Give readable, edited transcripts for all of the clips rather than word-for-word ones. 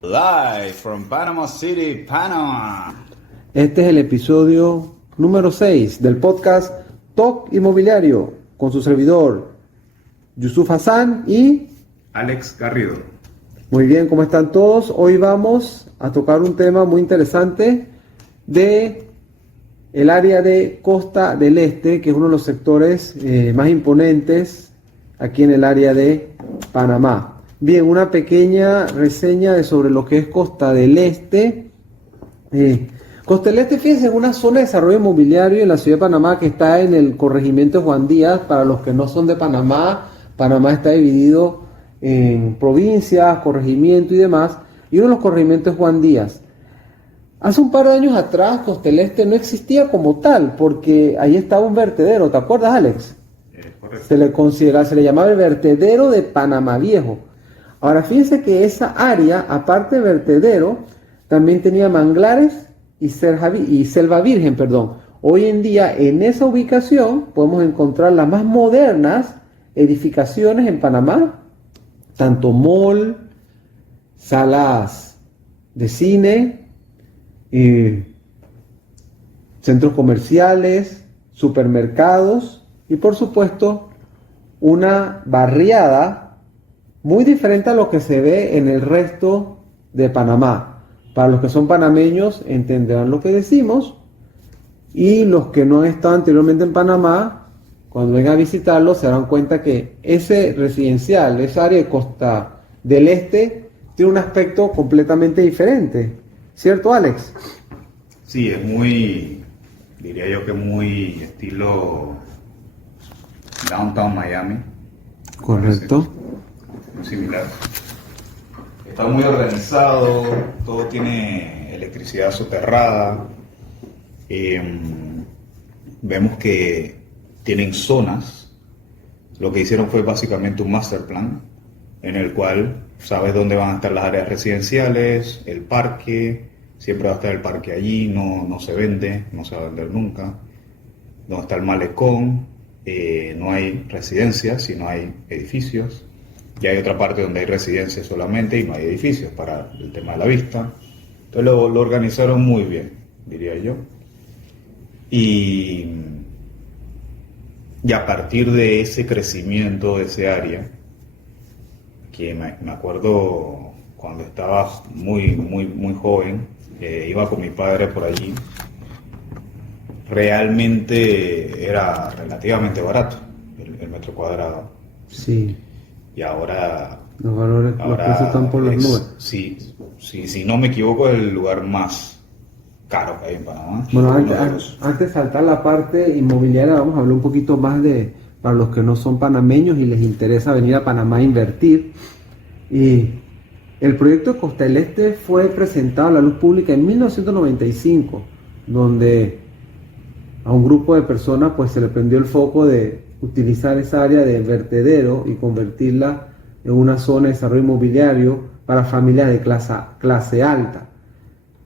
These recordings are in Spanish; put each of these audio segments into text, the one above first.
Live from Panama City, Panama. Este es el episodio número 6 del podcast Talk Inmobiliario con su servidor Yusuf Hassan y Alex Garrido. muy bien, ¿cómo están todos? Hoy vamos a tocar un tema muy interesante de el área de Costa del Este, que es uno de los sectores más imponentes aquí en el área de Panamá. Bien, una pequeña reseña sobre lo que es Costa del Este. Costa del Este, fíjense, es una zona de desarrollo inmobiliario en la ciudad de Panamá que está en el corregimiento de Juan Díaz. Para los que no son de Panamá, Panamá está dividido en provincias, corregimiento y demás. Y uno de los corregimientos es Juan Díaz. Hace un par de años atrás, Costa del Este no existía como tal, porque ahí estaba un vertedero. ¿Te acuerdas, Alex? Correcto. Se le llamaba el vertedero de Panamá Viejo. Ahora, fíjense que esa área, aparte de vertedero, también tenía manglares y selva virgen, perdón. Hoy en día, en esa ubicación, podemos encontrar las más modernas edificaciones en Panamá, tanto mall, salas de cine, centros comerciales, supermercados y, por supuesto, una barriada muy diferente a lo que se ve en el resto de Panamá. Para los que son panameños entenderán lo que decimos, y los que no han estado anteriormente en Panamá, cuando vengan a visitarlo se darán cuenta que ese residencial, esa área de Costa del Este, tiene un aspecto completamente diferente. ¿Cierto, Alex? Sí, es muy, diría yo que muy estilo Downtown Miami. Correcto. Muy similar. Está muy organizado, todo tiene electricidad soterrada. Vemos que tienen zonas. Lo que hicieron fue básicamente un master plan en el cual sabes dónde van a estar las áreas residenciales, el parque, siempre va a estar el parque allí, no se vende, no se va a vender nunca. Donde está el malecón, no hay residencias, sino hay edificios. Y hay otra parte donde hay residencias solamente y no hay edificios para el tema de la vista. Entonces lo organizaron muy bien, diría yo. Y a partir de ese crecimiento de ese área, que me acuerdo cuando estaba muy joven, iba con mi padre por allí, realmente era relativamente barato el metro cuadrado. Sí. Y ahora Los precios están por las nubes. Si no me equivoco, es el lugar más caro que hay en Panamá. Bueno, Uno de antes de saltar la parte inmobiliaria, vamos a hablar un poquito más para los que no son panameños y les interesa venir a Panamá a invertir. Y el proyecto de Costa del Este fue presentado a la luz pública en 1995, donde a un grupo de personas pues se le prendió el foco de utilizar esa área de vertedero y convertirla en una zona de desarrollo inmobiliario para familias de clase alta.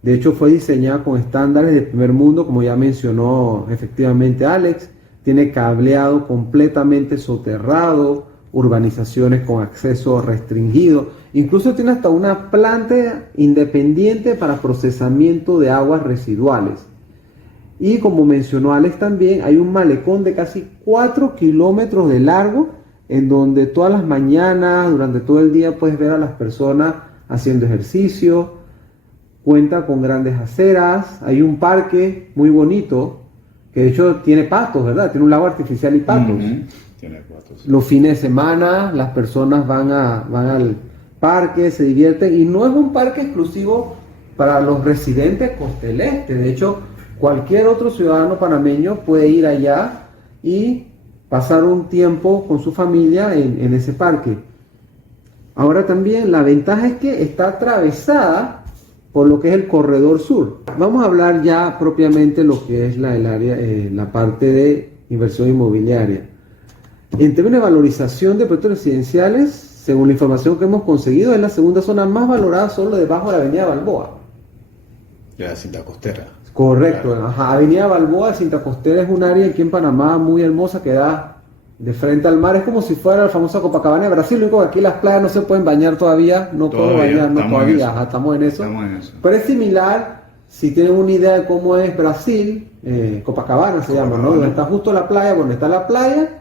De hecho, fue diseñada con estándares de primer mundo, como ya mencionó efectivamente Alex. Tiene cableado completamente soterrado, urbanizaciones con acceso restringido. Incluso tiene hasta una planta independiente para procesamiento de aguas residuales. Y como mencionó Alex también, hay un malecón de casi 4 kilómetros de largo, en donde todas las mañanas, durante todo el día, puedes ver a las personas haciendo ejercicio. Cuenta con grandes aceras, hay un parque muy bonito, que de hecho tiene patos, ¿verdad? Tiene un lago artificial y patos. tiene patos. Los fines de semana las personas van al parque, se divierten, y no es un parque exclusivo para los residentes de Costa del Este. De hecho, cualquier otro ciudadano panameño puede ir allá y pasar un tiempo con su familia en ese parque. Ahora también la ventaja es que está atravesada por lo que es el corredor sur. Vamos a hablar ya propiamente lo que es la parte de inversión inmobiliaria. En términos de valorización de proyectos residenciales, según la información que hemos conseguido, es la segunda zona más valorada solo debajo de la avenida Balboa. La cinta costera. Correcto, Claro. Avenida Balboa, Cinta Costera, es un área aquí en Panamá muy hermosa que da de frente al mar. Es como si fuera la famosa Copacabana de Brasil. Lo único que aquí las playas no se pueden bañar todavía. No puedo bañar, no todavía. Ajá, estamos en eso. Pero es similar, si tienen una idea de cómo es Brasil, Copacabana se llama, ¿no? Donde está justo la playa, donde está la playa,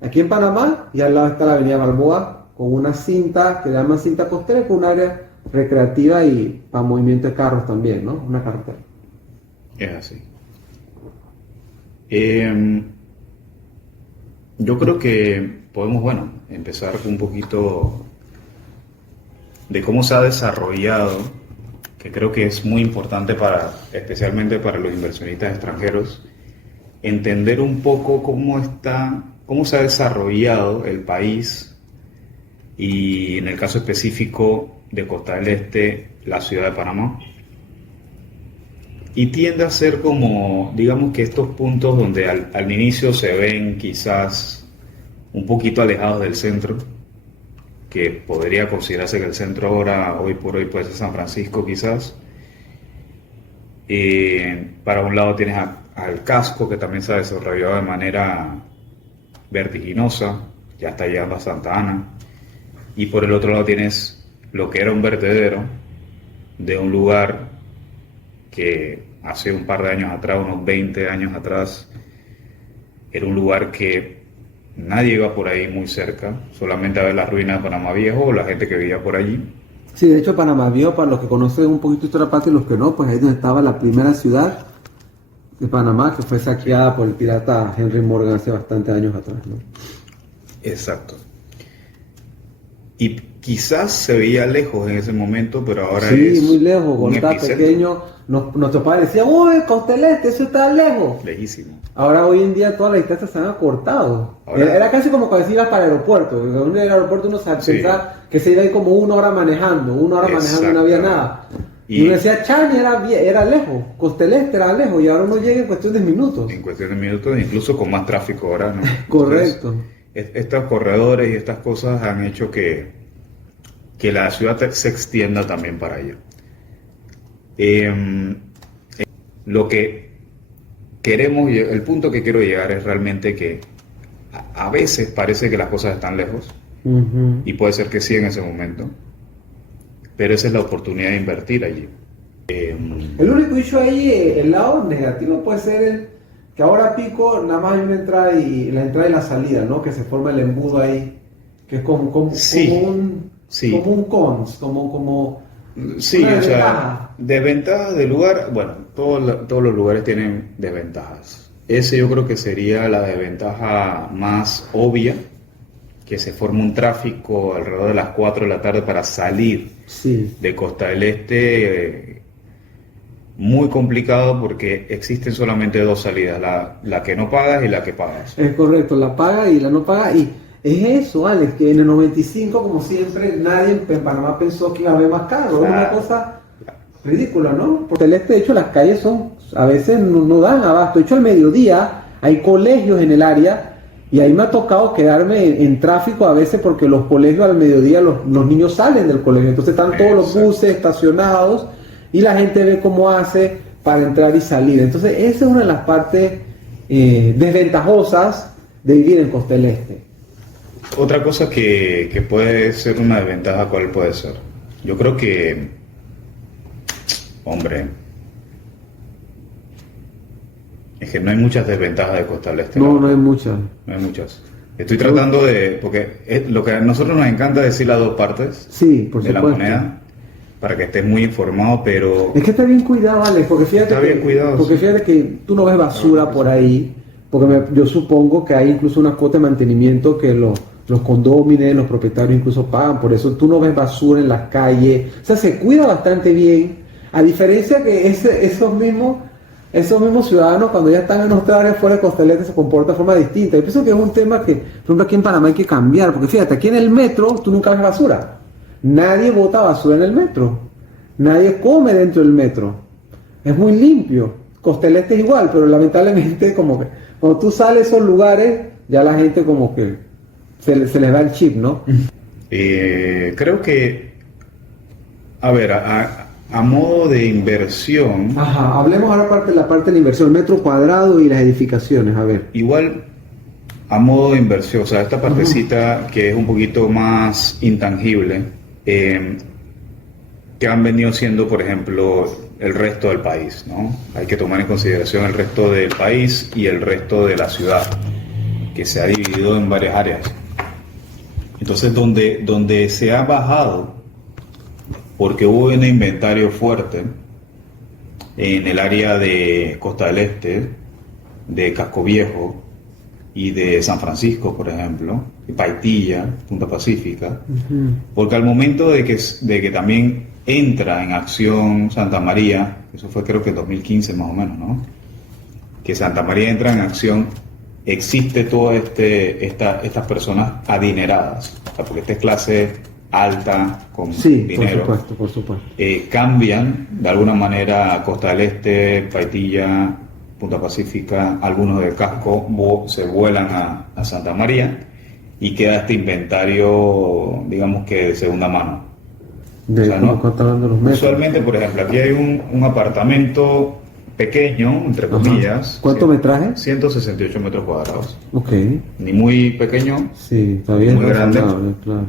aquí en Panamá, y al lado está la avenida Balboa, con una cinta que llaman cinta costera, con un área recreativa y para movimiento de carros también, ¿no? Una carretera. Es así. Yo creo que podemos, bueno, empezar un poquito de cómo se ha desarrollado, que creo que es muy importante especialmente para los inversionistas extranjeros, entender un poco cómo se ha desarrollado el país y en el caso específico de Costa del Este, la ciudad de Panamá. Y tiende a ser como, digamos que estos puntos donde al inicio se ven quizás un poquito alejados del centro, que podría considerarse que el centro ahora, hoy por hoy, puede ser San Francisco quizás. Para un lado tienes al casco, que también se ha desarrollado de manera vertiginosa, ya está llegando a Santa Ana. Y por el otro lado tienes lo que era un vertedero de un lugar que hace un par de años atrás, unos 20 años atrás, era un lugar que nadie iba por ahí muy cerca, solamente a ver las ruinas de Panamá Viejo o la gente que vivía por allí. Sí, de hecho Panamá Viejo, para los que conocen un poquito historia patria y los que no, pues ahí es donde estaba la primera ciudad de Panamá que fue saqueada por el pirata Henry Morgan hace bastantes años atrás, ¿no? Exacto. Y quizás se veía lejos en ese momento, pero ahora sí, es muy lejos, un cuando estaba pequeño, nuestros padres decían, uy, Costa del Este, eso está lejos. Lejísimo. Ahora hoy en día todas las distancias se han acortado. Era casi como cuando ibas para el aeropuerto. Cuando uno iba al aeropuerto uno se pensaba que se iba a ir como una hora manejando y no había nada. Y uno decía, Chani era lejos, Costa del Este era lejos, y ahora uno llega en cuestión de minutos. En cuestión de minutos, incluso con más tráfico ahora, ¿no? Correcto. Entonces, estos corredores y estas cosas han hecho que la ciudad se extienda también para allá. Lo que queremos, el punto que quiero llegar es realmente que a veces parece que las cosas están lejos, y puede ser que sí en ese momento, pero esa es la oportunidad de invertir allí. El único issue ahí, el lado negativo puede ser que ahora Pico nada más hay una entrada y la entrada y la salida, ¿no? Que se forma el embudo ahí, que es como un cons, como sí, o sea, desventajas del lugar, bueno, todos los lugares tienen desventajas. Ese yo creo que sería la desventaja más obvia, que se forma un tráfico alrededor de las 4 de la tarde para salir de Costa del Este, muy complicado porque existen solamente dos salidas, la que no pagas y la que pagas. Es correcto, la paga y la no paga, y es eso, Alex, que en el 95, como siempre, nadie en Panamá pensó que iba a haber más caro. Es una cosa ridícula, ¿no? Porque el este, de hecho, las calles a veces no dan abasto. De hecho, al mediodía hay colegios en el área y ahí me ha tocado quedarme en tráfico a veces porque los colegios al mediodía, los niños salen del colegio. Entonces están todos los buses estacionados y la gente ve cómo hace para entrar y salir. Entonces, esa es una de las partes desventajosas de vivir en Costa del Este. Otra cosa que puede ser una desventaja, ¿cuál puede ser? Yo creo que, hombre, es que no hay muchas desventajas de Costa del Este. No hay muchas. No hay muchas. Estoy tratando porque lo que a nosotros nos encanta decir las dos partes de la moneda, para que estés muy informado, pero... Es que está bien cuidado, Alex, porque fíjate que tú no ves basura por ahí, porque yo supongo que hay incluso una cuota de mantenimiento que los condóminos, los propietarios incluso pagan, por eso tú no ves basura en las calles, o sea, se cuida bastante bien, a diferencia que esos mismos ciudadanos cuando ya están en otra área fuera de Costa del Este se comportan de forma distinta. Yo pienso que es un tema que, por ejemplo, aquí en Panamá hay que cambiar, porque fíjate, aquí en el metro tú nunca ves basura, nadie bota basura en el metro, nadie come dentro del metro, es muy limpio. Costa del Este es igual, pero lamentablemente como que cuando tú sales a esos lugares ya la gente como que se les da el chip, ¿no? Creo que, a ver, a modo de inversión... Ajá, hablemos ahora la parte de la inversión, el metro cuadrado y las edificaciones, a ver. Igual, a modo de inversión, o sea, esta partecita que es un poquito más intangible, que han venido siendo, por ejemplo, el resto del país, ¿no? Hay que tomar en consideración el resto del país y el resto de la ciudad, que se ha dividido en varias áreas. Entonces, donde se ha bajado, porque hubo un inventario fuerte en el área de Costa del Este, de Casco Viejo y de San Francisco, por ejemplo, y Paitilla, Punta Pacífica, porque al momento de que también entra en acción Santa María, eso fue creo que en 2015 más o menos, ¿no? Que Santa María entra en acción, existe toda estas personas adineradas, o sea, porque esta es clase alta con dinero. Por supuesto. Cambian de alguna manera Costa del Este, Paitilla, Punta Pacífica, algunos del casco se vuelan a Santa María y queda este inventario, digamos que de segunda mano. De, o sea, ¿no? Los metros. Usualmente, por ejemplo, aquí hay un apartamento pequeño, entre comillas. ¿Cuánto metraje? 168 metros cuadrados. Ok. Ni muy pequeño, sí, todavía muy grande. Claro.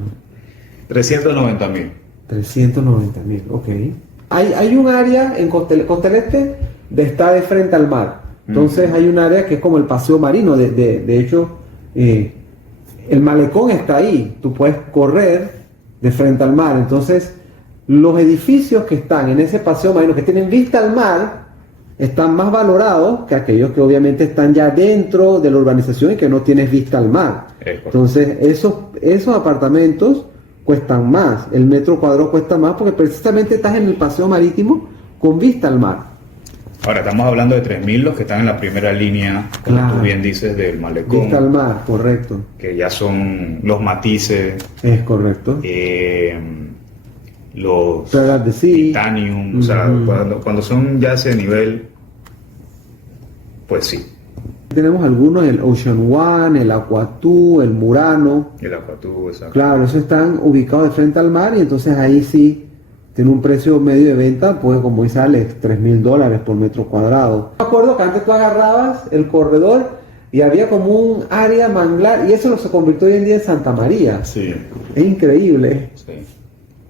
390.000. 390.000, ok. Hay un área en Costa del Este está de frente al mar. Entonces hay un área que es como el paseo marino. De hecho, el malecón está ahí. Tú puedes correr de frente al mar. Entonces, los edificios que están en ese paseo marino, que tienen vista al mar, están más valorados que aquellos que obviamente están ya dentro de la urbanización y que no tienes vista al mar. Entonces, esos apartamentos cuestan más. El metro cuadrado cuesta más porque precisamente estás en el paseo marítimo con vista al mar. Ahora, estamos hablando de 3.000 los que están en la primera línea, como tú bien dices, del malecón. Vista al mar, correcto. Que ya son los matices. Es correcto. Los de Titanium, o sea, cuando son ya ese nivel, pues sí. Tenemos algunos, el Ocean One, el Aquatú, el Murano. El Aquatú, exacto. Claro, esos están ubicados de frente al mar y entonces ahí sí tiene un precio medio de venta, pues como dice Alex, $3,000 por metro cuadrado. Me acuerdo que antes tú agarrabas el corredor y había como un área manglar y eso se convirtió hoy en día en Santa María. Sí. Es increíble. Sí.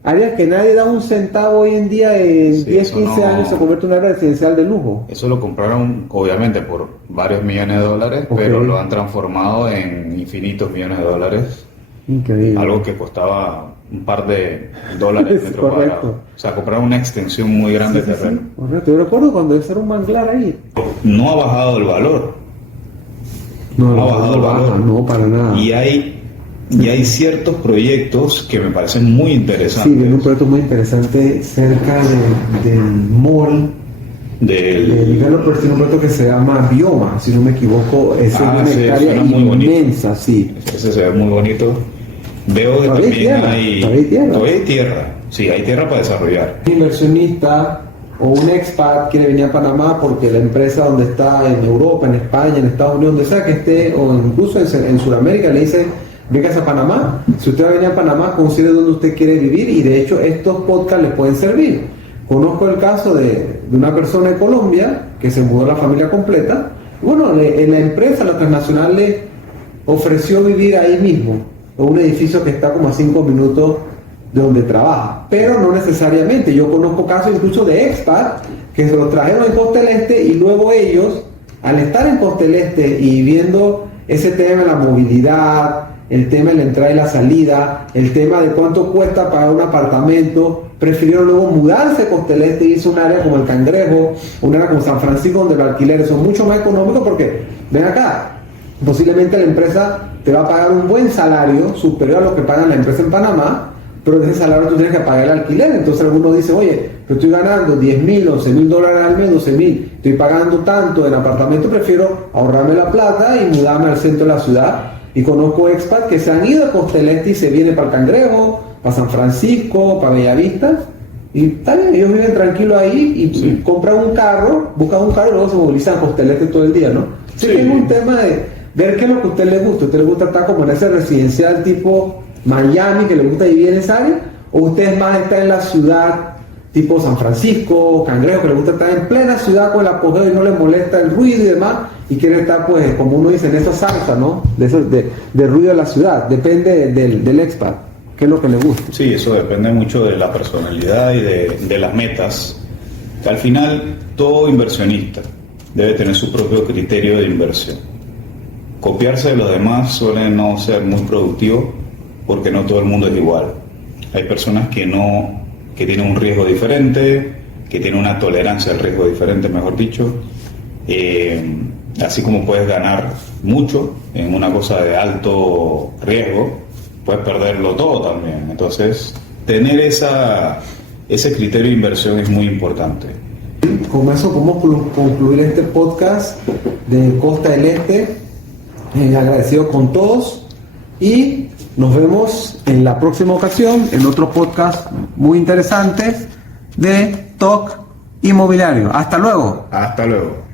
Áreas que nadie da un centavo hoy en día, en 10, 15 años se convierte en una área residencial de lujo. Eso lo compraron obviamente por varios millones de dólares, pero lo han transformado en infinitos millones de dólares. Increíble. Algo que costaba un par de dólares metro cuadrado. O sea, compraron una extensión muy grande de terreno. Sí, correcto. Yo recuerdo cuando ese era un manglar ahí. No ha bajado el valor. No ha bajado el valor. No, para nada. Y hay ciertos proyectos que me parecen muy interesantes. Sí, hay un proyecto muy interesante cerca del mall. Dígalo, pero tiene un proyecto que se llama Bioma, si no me equivoco. Es una hectárea inmensa, sí. Ese se ve muy bonito. Veo que también todavía hay tierra. Sí, hay tierra para desarrollar. Un inversionista o un expat quiere venir a Panamá porque la empresa donde está en Europa, en España, en Estados Unidos, donde sea que esté, o incluso en Sudamérica, le dice: vengas a Panamá. Si usted va a venir a Panamá, considere dónde usted quiere vivir y de hecho estos podcasts le pueden servir. Conozco el caso de una persona de Colombia que se mudó la familia completa. Bueno, en la empresa, la transnacional, le ofreció vivir ahí mismo, en un edificio que está como a 5 minutos de donde trabaja. Pero no necesariamente. Yo conozco casos incluso de expat que se los trajeron en Costa del Este y luego ellos, al estar en Costa del Este y viendo ese tema de la movilidad, el tema de la entrada y la salida, el tema de cuánto cuesta pagar un apartamento, prefirieron luego mudarse a Costa del Este y irse a un área como el Cangrejo, un área como San Francisco, donde los alquileres son mucho más económicos porque, ven acá, posiblemente la empresa te va a pagar un buen salario superior a lo que paga la empresa en Panamá, pero de ese salario tú tienes que pagar el alquiler. Entonces algunos dicen: oye, yo estoy ganando $10,000, $11,000 al mes, $12,000, estoy pagando tanto en apartamento, prefiero ahorrarme la plata y mudarme al centro de la ciudad. Y conozco expats que se han ido a Costa del Este y se vienen para el Cangrejo, para San Francisco, para Bellavista, y tal, ellos viven tranquilos ahí y compran un carro, buscan un carro y luego se movilizan a Costa del Este todo el día, ¿no? Sí, que es un tema de ver qué es lo que a usted le gusta. ¿A usted le gusta estar como en ese residencial tipo Miami, que le gusta vivir en esa área? ¿O usted es más estar en la ciudad tipo San Francisco, Cangrejo, que le gusta estar en plena ciudad con el apogeo y no le molesta el ruido y demás, y quiere estar, pues, como uno dice, en esa salsa, ¿no? De ruido de la ciudad. Depende del expat, qué es lo que le gusta. Sí, eso depende mucho de la personalidad y de las metas. Al final, todo inversionista debe tener su propio criterio de inversión. Copiarse de los demás suele no ser muy productivo porque no todo el mundo es igual. Hay personas que tienen un riesgo diferente, que tienen una tolerancia al riesgo diferente, mejor dicho. Así como puedes ganar mucho en una cosa de alto riesgo, puedes perderlo todo también. Entonces, tener ese criterio de inversión es muy importante. Con eso podemos concluir este podcast de Costa del Este. Agradecido con todos y nos vemos en la próxima ocasión en otro podcast muy interesante de Talk Inmobiliario. Hasta luego. Hasta luego.